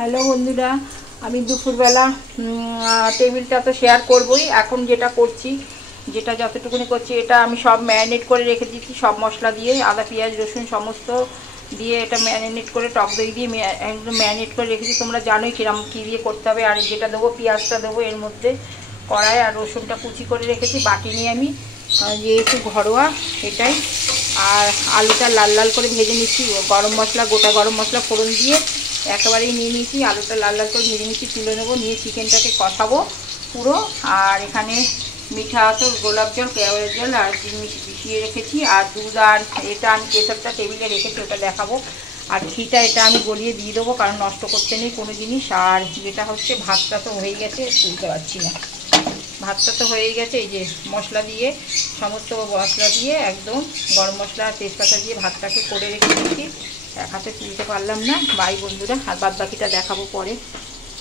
Hello বন্ধুরা, আমি দুপুরবেলা টেবিলটা তো শেয়ার করবই। এখন যেটা করছি, যেটা যতটুকুনি করছি, এটা আমি সব ম্যারিনেট করে রেখে দিচ্ছি, সব মশলা দিয়ে, আদা পেঁয়াজ রসুন সমস্ত দিয়ে এটা ম্যারিনেট করে, টক দই দিয়ে একদম ম্যারিনেট করে রেখেছি। তোমরা জানোই কিরকম কী দিয়ে করতে হবে। আর যেটা দেবো, পেঁয়াজটা দেবো এর মধ্যে কড়াই, আর রসুনটা কুচি করে রেখেছি বাটি নিয়ে আমি, যেহেতু ঘরোয়া এটাই। আর আলুটা লাল লাল করে ভেজে নিচ্ছি, গরম মশলা, গোটা গরম মশলা ফোড়ন দিয়ে একেবারেই নিয়ে নিয়েছি। আলুটা লাল লাল করে ভেজে নিচ্ছি, তুলে নেবো, নিয়ে চিকেনটাকে কষাবো পুরো। আর এখানে মিঠা তো গোলাপ জল, কেওড়ের জল আর মিশিয়ে রেখেছি, আর দুধ, আর এটা আমি কেশরটা টেবিলে রেখেছি, ওটা দেখাবো। আর ঘিটা এটা আমি গলিয়ে দিয়ে দেবো, কারণ নষ্ট করতে নেই কোনো জিনিস। আর যেটা হচ্ছে, ভাতটা তো হয়ে গেছে, তুলতে পারছি না, ভাতটা তো হয়ে গেছে। এই যে মশলা দিয়ে, সমস্ত মশলা দিয়ে একদম গরম মশলা আর তেজপাতা দিয়ে ভাতটাকে করে রেখে দিচ্ছি। এক হাতে তুলতে পারলাম না, বাই বন্ধুরা, আর বাদ বাকিটা দেখাবো পরে।